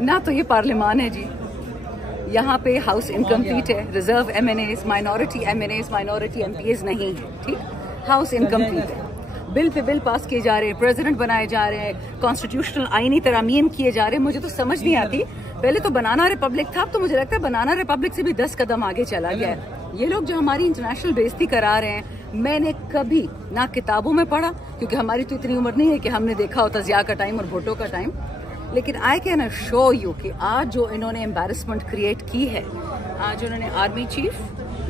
ना तो ये पार्लियामान है जी, यहाँ पे हाउस इनकम्प्लीट है, reserve MNAs, minority MNAs, minority MPAs नहीं है, ठीक, हाउस इनकम्प्लीट है। बिल पे बिल पास किए जा रहे हैं, प्रेसिडेंट बनाए जा रहे हैं, कॉन्स्टिट्यूशनल आईनी तरमीम किए जा रहे हैं। मुझे तो समझ नहीं आती, पहले तो बनाना रिपब्लिक था, अब तो मुझे लगता है बनाना रिपब्लिक से भी 10 कदम आगे चला गया है। ये लोग जो हमारी इंटरनेशनल बेइज्जती करा रहे हैं, मैंने कभी ना किताबों में पढ़ा, क्योंकि हमारी तो इतनी उम्र नहीं है कि हमने देखा होता ज़िया का टाइम और भुट्टो का टाइम, लेकिन आई कैन शो यू कि आज जो इन्होंने एम्बैरसमेंट क्रिएट की है, आज उन्होंने army chief,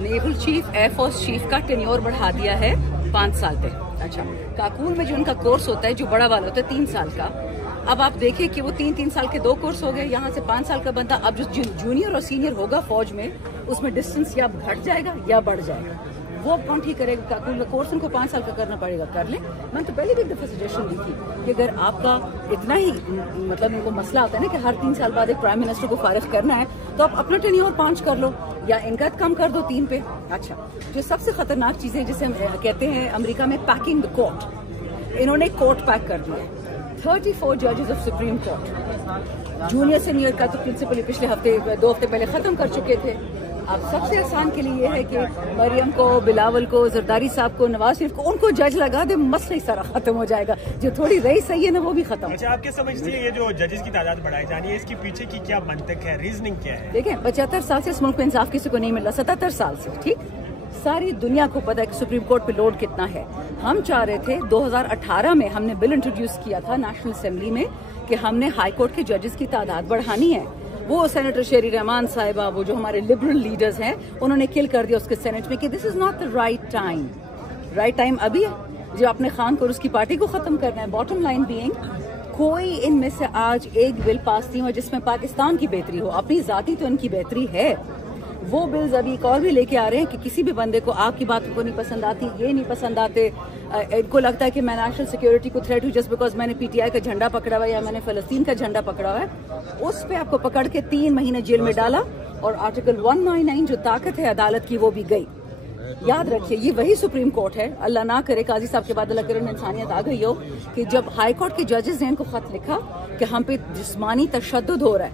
naval chief, air force chief का टेन्योर बढ़ा दिया है 5 साल पे। अच्छा, काकूल में जो उनका कोर्स होता है, जो बड़ा वाला होता है 3 साल का, अब आप देखिए कि वो 3-3 साल के 2 कोर्स हो गए। यहाँ से 5 साल का बंदा अब जो जूनियर और सीनियर होगा फौज में, उसमें डिस्टेंस या घट जाएगा या बढ़ जाएगा, वो अब कौन ठीक करेगा? काकूल का कोर्स उनको 5 साल का करना पड़ेगा, कर ले। मैंने तो पहले भी एक दफा सजेशन दी थी कि अगर आपका इतना ही मतलब इनको मसला आता है ना कि हर 3 साल बाद एक प्राइम मिनिस्टर को फारिग करना है, तो आप अपना टेन्योर 5 कर लो या इनका कम कर दो 3 पे। अच्छा, जो सबसे खतरनाक चीजें जिसे हम कहते हैं अमेरिका में पैकिंग द कोर्ट, इन्होंने कोर्ट पैक कर दिया। 34 जजेस of supreme court, junior senior का तो प्रिंसिपल पिछले हफ्ते 2 हफ्ते पहले खत्म कर चुके थे। अब सबसे आसान के लिए ये है कि मरियम को, बिलावल को, जरदारी साहब को, नवाज शरीफ को, उनको जज लगा दे, मसला ही सारा खत्म हो जाएगा। जो थोड़ी रही सही है ना, वो भी खत्म। अच्छा, आप क्या समझती है ये जो जजेस की तादाद बढ़ाई जा रही है, इसके पीछे की क्या मंतक है, रीजनिंग क्या है? देखें, 75 साल से इस मुल्क में इंसाफ किसी को नहीं मिल रहा, 77 साल से, ठीक, सारी दुनिया को पता है कि सुप्रीम कोर्ट पे लोड कितना है। हम चाह रहे थे 2018 में हमने बिल इंट्रोड्यूस किया था नेशनल असेंबली में कि हमने हाई कोर्ट के जजेस की तादाद बढ़ानी है। वो सेनेटर शेरी रहमान साहिबा, वो जो हमारे लिबरल लीडर्स हैं, उन्होंने किल कर दिया उसके सेनेट में कि this is not the right time. Right time अभी है जो अपने खान को और उसकी पार्टी को खत्म करना है। बॉटम लाइन बीइंग, कोई इनमें से आज एक बिल पास नहीं हुआ जिसमें पाकिस्तान की बेहतरी हो। अपनी जाती तो इनकी बेहतरी है, वो बिल्स अभी एक और भी लेके आ रहे हैं कि किसी भी बंदे को आपकी बात को नहीं पसंद आती, ये नहीं पसंद आते, इनको लगता है कि मैं नेशनल सिक्योरिटी को थ्रेट हूँ जस्ट बिकॉज मैंने PTI का झंडा पकड़ा हुआ है या मैंने फलस्तीन का झंडा पकड़ा हुआ है, उस पे आपको पकड़ के 3 महीने जेल में डाला और आर्टिकल 199 जो ताकत है अदालत की वो भी गई। याद रखिए, ये वही सुप्रीम कोर्ट है, अल्लाह ना करे काजी साहब के बाद अल्लाह करे इंसानियत आ गई हो, कि जब हाई कोर्ट के जजेस ने इनको खत लिखा कि हम पे जिस्मानी तशद्दुद हो रहा है,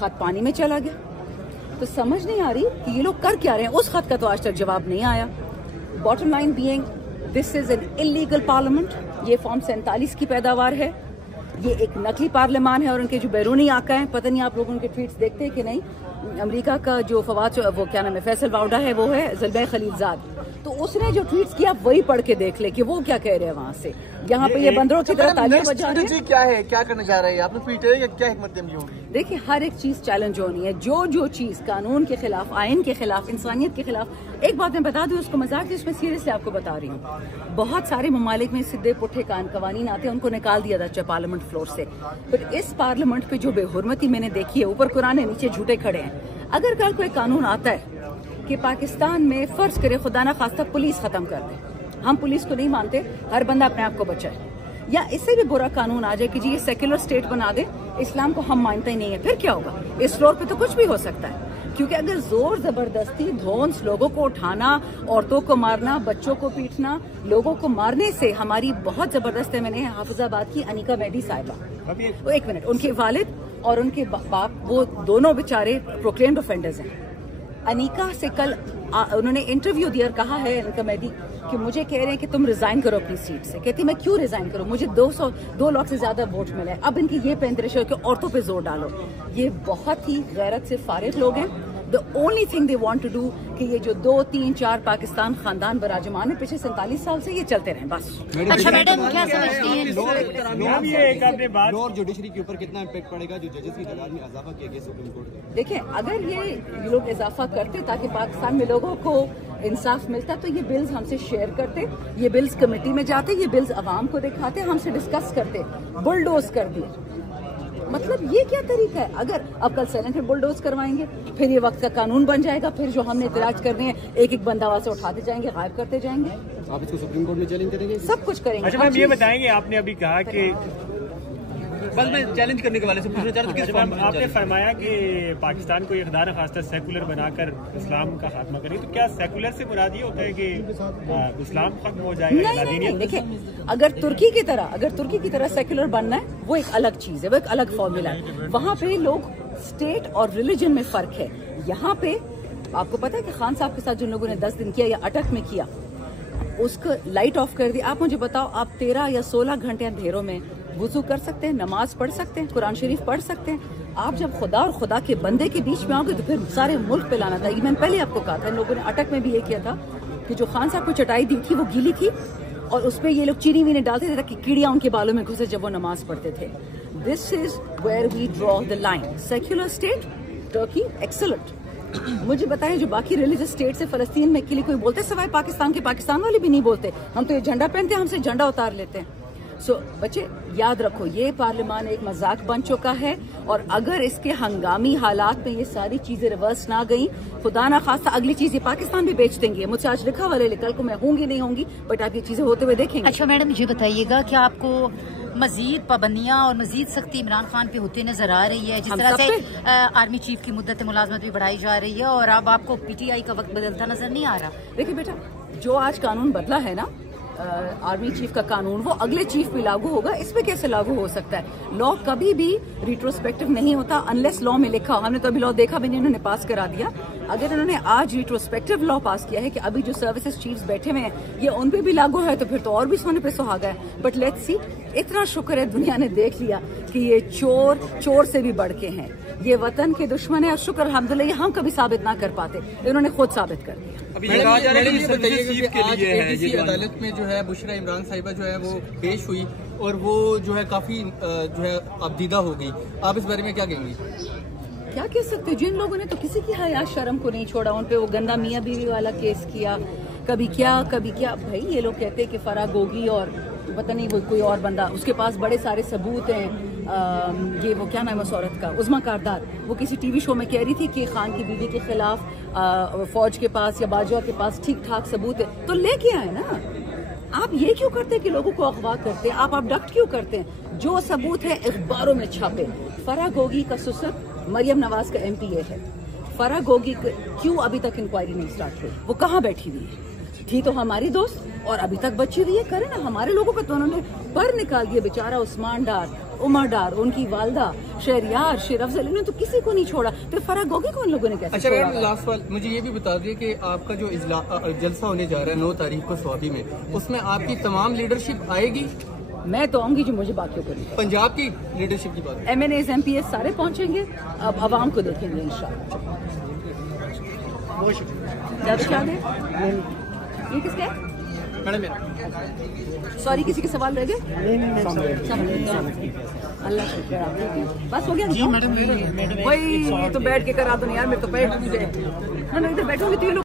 खत पानी में चला गया। तो समझ नहीं आ रही कि ये लोग कर क्या रहे हैं। उस खत का तो आज तक जवाब नहीं आया। Bottom line being, this is an illegal parliament. ये फॉर्म 47 की पैदावार है, ये एक नकली पार्लियामान है। और उनके जो बैरूनी आका हैं, पता नहीं आप लोग उनके ट्वीट्स देखते हैं कि नहीं, अमेरिका का जो फवाद, वो क्या नाम है, फैसल वाउडा है, वो है ज़ुल्बे खलीलजाद, तो उसने जो ट्वीट्स किया वही पढ़ के देख ले कि वो क्या कह रहे हैं वहां से। यहाँ पे ये बंदरों की तरह तालियां बजा रहे हैं। क्या है, क्या करना चाह रहे हैं आपने ट्वीट है या क्या हिकमत अमली होगी? देखिए, हर एक चीज चैलेंज होनी है, जो चीज कानून के खिलाफ, आइन के खिलाफ, इंसानियत के खिलाफ। एक बात मैं बता दूं, उसको मजाक नहीं, उसमें सीरियसली आपको बता रही हूँ, बहुत सारे ममालिक में सीधे पुट्ठे कवानीन आते हैं, उनको निकाल दिया जाता है पार्लियामेंट फ्लोर से। पर इस पार्लियामेंट पे जो बेहुरमती मैंने देखी है, ऊपर कुरान है, नीचे झूठे खड़े हैं। अगर कल कोई कानून आता है कि पाकिस्तान में फर्ज करे खुदा ना खास्ता पुलिस खत्म कर दे, हम पुलिस को नहीं मानते, हर बंदा अपने आप को बचाए, या इससे भी बुरा कानून आ जाए कि जी ये सेक्युलर स्टेट बना दे, इस्लाम को हम मानते ही नहीं है, फिर क्या होगा? इस फ्लोर पे तो कुछ भी हो सकता है। क्योंकि अगर जोर जबरदस्ती, धौंस, लोगों को उठाना, औरतों को मारना, बच्चों को पीटना, लोगों को मारने से हमारी बहुत जबरदस्त है। मैंने हाफिजाबाद की अनिका मेहदी साहिबा, वो 1 मिनट, उनके वालिद और उनके बाप, वो दोनों बेचारे प्रोक्लेम्ड ऑफेंडर्स हैं। अनिका से कल उन्होंने इंटरव्यू दिया और कहा है अनिका मेहदी कि मुझे कह रहे हैं कि तुम रिजाइन करो अपनी सीट से। कहती मैं क्यों रिजाइन करूं, मुझे 2 लाख से ज्यादा वोट मिले, अब इनकी ये पेंद्रिश है कि औरतों पे जोर डालो। ये बहुत ही गैरत से फारिग लोग हैं। The only thing they want to do कि ये जो 2, 3, 4 पाकिस्तान खानदान बराजमान है पिछले 47 साल से, ये चलते रहे बस। अच्छा मैडम, क्या समझती हैं लॉ जुडिशरी के ऊपर कितना इम्पैक्ट पड़ेगा जो जजेस की तादाद में इजाफा किया गया सुप्रीम कोर्ट? देखिए, अगर ये लोग इजाफा करते ताकि पाकिस्तान में लोगों को इंसाफ मिलता, तो ये बिल्स हमसे शेयर करते, ये बिल्स कमेटी में जाते, ये बिल्स अवाम को दिखाते, हमसे डिस्कस करते। बुलडोज कर दिए, मतलब ये क्या तरीका है? अगर अब कल सेनेट में बुलडोज करवाएंगे, फिर ये वक्त का कानून बन जाएगा, फिर जो हमने इतराज करने हैं एक एक बंदा वहां से उठाते जाएंगे, गायब करते जाएंगे। आप इसको सुप्रीम कोर्ट में चैलेंज करेंगे? सब कुछ करेंगे। अच्छा मैम, ये बताएंगे, आपने अभी कहा कि बस मैं चैलेंज करने के वाले से पूछना चाह रहा था, आपने फरमाया कि पाकिस्तान को ये खुदा न खास्ता सेकुलर बनाकर इस्लाम का खात्मा करें, तो क्या सेकुलर से मुराद ये होता है कि इस्लाम खत्म हो जाएगा? नहीं, देखिए, अगर तुर्की की तरह सेकुलर बनना है वो एक अलग चीज है, वो एक अलग फॉर्मूला है। वहां पे लोग स्टेट और रिलीजन में फर्क है। यहाँ पे आपको पता है कि खान साहब के साथ जिन लोगों ने 10 दिन किया या अटक में किया, उसको लाइट ऑफ कर दिया। आप मुझे बताओ, आप 13 या 16 घंटे अंधेरों में वुजू कर सकते हैं, नमाज पढ़ सकते हैं, कुरान शरीफ पढ़ सकते हैं? आप जब खुदा और खुदा के बंदे के बीच में आओगे तो फिर सारे मुल्क पे लाना था। ये मैंने पहले आपको कहा था, इन लोगों ने अटक में भी ये किया था कि जो खान साहब को चटाई दी थी वो गीली थी और उसपे ये लोग चीनी वीनी डालते थे ताकि कीड़ियां उनके बालों में घुसे जब वो नमाज पढ़ते थे। This is where we draw the line. Secular state, Turkey, excellent. मुझे बताएं, जो बाकी रिलीजियस स्टेट से फलस्तीन में के लिए कोई बोलते सिवाय पाकिस्तान के? पाकिस्तान वाले भी नहीं बोलते। हम तो ये झंडा पहनते हैं, हमसे झंडा उतार लेते हैं। सो बच्चे याद रखो, ये पार्लियामान एक मजाक बन चुका है और अगर इसके हंगामी हालात में ये सारी चीजें रिवर्स ना गई, खुदा ना खास्ता अगली चीज ये पाकिस्तान भी बेच देंगे। मुझसे आज लिखा वाले कल को मैं होंगी नहीं होंगी, बट आप ये चीजें होते हुए देखेंगे। अच्छा मैडम, ये बताइएगा कि आपको मजीद पाबंदियां और मजीद सख्ती इमरान खान पे होते नजर आ रही है? जिस तरह से आर्मी चीफ की मुद्दत मुलाजमत भी बढ़ाई जा रही है और अब आपको PTI का वक्त बदलता नजर नहीं आ रहा? देखिए बेटा, जो आज कानून बदला है ना, आर्मी चीफ का कानून, वो अगले चीफ पे लागू होगा। इस पे कैसे लागू हो सकता है? लॉ कभी भी रिट्रोस्पेक्टिव नहीं होता अनलेस लॉ में लिखा। हमने तो अभी लॉ देखा भी नहीं, उन्होंने पास करा दिया। अगर उन्होंने आज रिट्रोस्पेक्टिव लॉ पास किया है कि अभी जो सर्विसेज चीफ्स बैठे हुए हैं ये उन पे भी लागू है, तो फिर तो और भी सोने पे सुहागा है। बट लेट्स सी, इतना शुक्र है दुनिया ने देख लिया कि ये चोर से भी बढ़ के हैं, ये वतन के दुश्मन है। और शुक्र अल्हम्दुलिल्लाह ये हम कभी साबित ना कर पाते, इन्होंने खुद साबित कर दिया। अदालत में जो है बुशरा इमरान साहिबा जो है वो पेश हुई और वो जो है काफी जो है अबदीदा हो गई। आप इस बारे में क्या कहेंगी? क्या कह सकते हो, जिन लोगों ने तो किसी की हया शर्म को नहीं छोड़ा, उन पे वो गंदा मियाँ बीवी वाला केस किया, कभी क्या भाई ये लोग कहते हैं कि फराह गोगी और पता नहीं वो कोई और बंदा, उसके पास बड़े सारे सबूत हैं। ये वो क्या नाम है उस औरत का, उज़मा कारदार, वो किसी टीवी शो में कह रही थी कि खान की बीवी के खिलाफ फौज के पास या बाजवा के पास ठीक ठाक सबूत है, तो लेके आए ना। आप ये क्यों करते हैं कि लोगों को अगवा करते हैं? आप अबडक्ट क्यों करते हैं? जो सबूत है अखबारों में छापे। फराह गोगी का ससुर मरियम नवाज का MPA है। फराह गोगी क्यों अभी तक इंक्वायरी नहीं स्टार्ट हुई? वो कहाँ बैठी हुई है? थी तो हमारी दोस्त और अभी तक बची हुई है। करे ना, हमारे लोगों को तो उन्होंने पर निकाल दिया। बेचारा उस्मान डार, उमर डार, उनकी वालदा, शहरियार, शेर अफजल, इन्होंने तो किसी को नहीं छोड़ा। तो फराह गोगी को उन लोगों ने कैसे छोड़ा? अच्छा, लास्ट सवाल मुझे ये भी बता दिए कि आपका जो जलसा होने जा रहा है 9 तारीख को स्वाबी में, उसमें आपकी तमाम लीडरशिप आएगी? मैं तो आऊंगी जो मुझे बाकियों को नहीं। पंजाब की लीडरशिप की बात, MNAs MPs सारे पहुंचेंगे। अब आवाम को देखेंगे इंशाल्लाह। ये किसका है? सॉरी, किसी के सवाल रह गए? अल्लाह शुक्र, आप बस हो गया जी मैडम। वही तो बैठ के करा दो यार, मेरे तो पैर टूट गए। मैं इधर बैठूंगी तो ये लोग